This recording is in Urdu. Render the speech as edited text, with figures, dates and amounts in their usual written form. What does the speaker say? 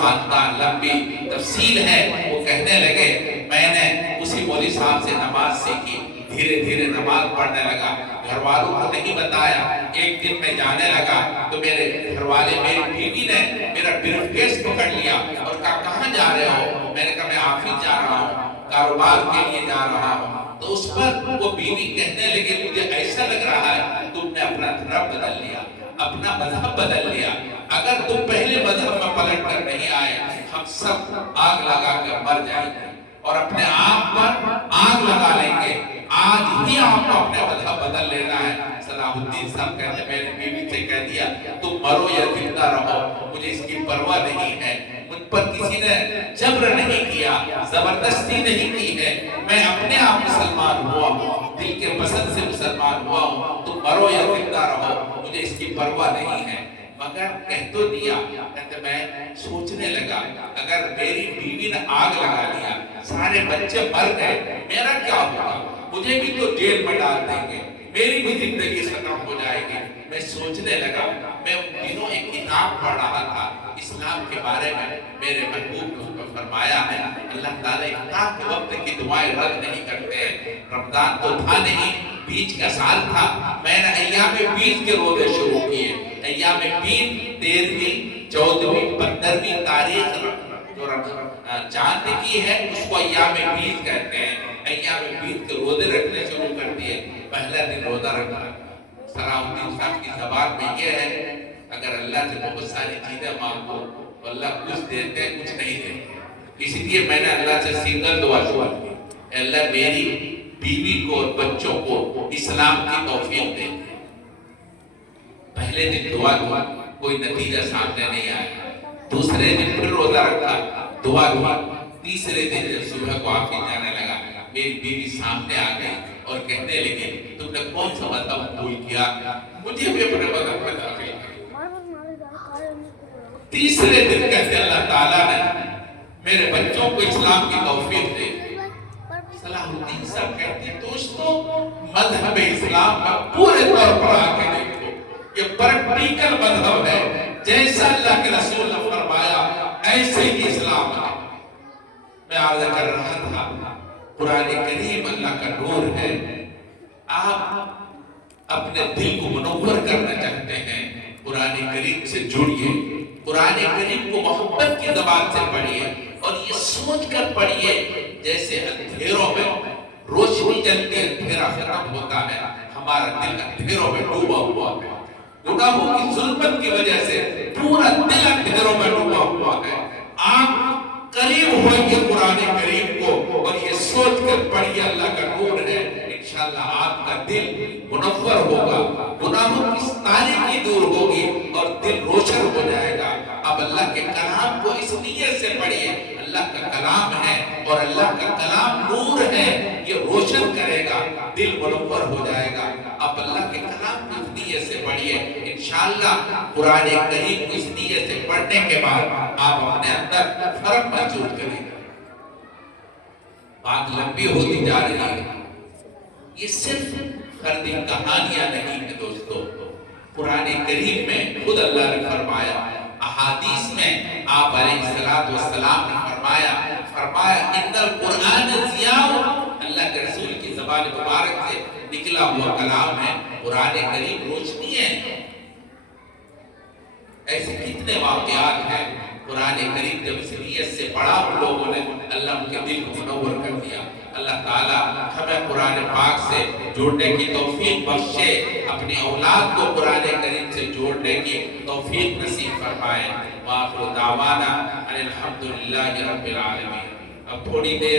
خاندان، لمبی تفصیل ہے۔ وہ کہنے لگے میں نے اسی مولوی صاحب سے نماز سیکھی، دھیرے دھیرے نماز پڑھنے لگا، گھر والوں کو نہیں بتایا۔ ایک دن میں جانے لگا تو میرے گھر والے، میری بیوی نے میرا بریف کیس پکڑ لیا اور کہا کہاں جا رہے ہو؟ میں نے کہا میں آفس جا رہا ہوں، کاروبار کے لیے جا رہا ہوں۔ تو اس پر وہ بیوی کہنے لگی مجھے ایسا لگ رہا ہے تم نے اپنا دھرم بدل لیا، اپنا مذہب بدل لیا۔ اگر تم پہلے مذہب میں پلٹ کر نہیں آئے ہم سب آگ لگا کر مر جائیں گے اور اپنے آپ پر آگ لگا لیں گے۔ آج ہی آپ کو اپنے مذہب بدل لینا ہے۔ صلاح الدین صاحب کہتے میں نے بیوی سے کہہ دیا تم مرو یا زندہ رہو مجھے اس کی پرواہ نہیں ہے، مجھ پر کسی نے جبر نہیں کیا، زبردستی نہیں کی ہے، میں اپنے آپ مسلمان ہوا ہوں، دل کے پسند سے مسلمان ہوا ہوں، تم مرو یا زندہ رہو مجھے اس کی پرواہ نہیں ہے۔ مگر کہہ تو دیا، کہتے میں سوچنے لگا اگر میری بیوی نے آگ لگا لیا، سارے بچے مر گئے، میرا کیا ہوگا؟ مجھے بھی تو جیل میں ڈال دیں گے، میری بھی زندگی ختم ہو جائے گی۔ میں سوچنے لگا، میں ان دنوں ایک کتاب پڑھ رہا تھا اسلام کے بارے میں، میرے محبوب نے اس پر فرمایا ہے اللہ تعالیٰ افطار کے وقت کی دعائیں رد نہیں کرتے ہیں۔ رمضان تو تھا نہیں، بیچ کا سال تھا، میں نے ایام بیچ کے روزے شروع کیے۔ ایام بیچ 13ویں 14ویں 15ویں تاریخ جو چاند کی ہے اس کو ایام بیچ کہتے ہیں۔ ایام بیچ کے روزے رکھنے شروع کر دیے۔ پہلا دن روزہ رکھا، صلاح الدین صاحب کی زبان میں یہ ہے اگر اللہ سے بہت ساری چیزیں مانگو تو اللہ کچھ دیتے ہیں کچھ نہیں دیتے۔ اسی لیے میں نے اللہ سے سنگل دعا شروع کی، اللہ میری بیوی کو اور بچوں کو اسلام کی توفیق دے۔ پہلے دن دعا کی، کوئی نتیجہ سامنے نہیں آیا۔ دوسرے دن پھر روزہ رکھا، دعا کی۔ تیسرے دن جب صبح کو آفس جانے لگا میری بیوی سامنے آ گئی اور کہنے لگی تم نے کون سا مذہب قبول کیا؟ مجھے بھی اپنے مذہب میں داخل کیا۔ تیسرے دن کہتے اللہ تعالیٰ نے میرے بچوں کو اسلام کی توفیق دے۔ صلاح الدین صاحب کہتے دوستو مذہب اسلام کا پورے طور پر آ کے دیکھو، یہ پریکٹیکل مذہب ہے، جیسا اللہ کے رسول نے فرمایا ایسے ہی اسلام ہے۔ میں عرض کر رہا تھا قرآن کریم اللہ کا نور ہے۔ آپ اپنے دل کو منور کرنا چاہتے ہیں قرآن کریم سے جڑیے، قرآن کریم کو محبت کی زبان سے پڑھیے اور یہ سوچ کر پڑھیے جیسے اندھیروں میں روشنی جلتی ہے، اندھیرا ختم ہوتا ہے، ہمارا دل اندھیروں میں ڈوبا ہوا ہے، گناہوں کی ظلمت کی وجہ سے پورا دل اندھیروں میں ڈوبا ہوا ہے۔ آپ قریب ہوئیں گے قرآن کریم کو اور یہ سوچ کر پڑھیے اللہ کا نور ہے، انشاءاللہ آپ کا دل منور ہوگا، گناہوں کی تاریکی دور ہوگی اور دل روشن ہو جائے گا۔ اب اللہ کے کلام کو اس نیت سے پڑھیے، اللہ کا کلام ہے اور اللہ کا کلام نور ہے، یہ روشن کرے گا، دل منور ہو جائے گا۔ اب اللہ کے کلام کو اس نیت سے پڑھیے، انشاءاللہ قرآن کریم کو اس نیت سے پڑھنے کے بعد آپ اپنے اندر فرق محسوس کریں گے۔ بات لمبی ہوتی جا رہی ہے، یہ صرف فردی کہانیاں نہیں ہیں دوستو، قرآن کریم میں خود اللہ نے فرمایا، احادیث میں آپ علیہ السلام نے فرمایا ان القرآن ضیاء، اللہ کے رسول کی زبان مبارک سے نکلا ہوا کلام ہے، قرآن کریم روشنی ہے۔ ایسے کتنے واقعات ہیں، قرآن کریم جب اس نیت سے پڑھا ان لوگوں نے اللہ ان کے دل کو منور کر دیا۔ اللہ تعالیٰ ہمیں قرآن پاک سے جوڑنے کی توفیق بخشے، اپنی اولاد کو قرآن کریم سے جوڑنے کی توفیق نصیب فرمائے۔ وآخر دعوانا ان الحمدللہ رب العالمین۔ اب تھوڑی دیر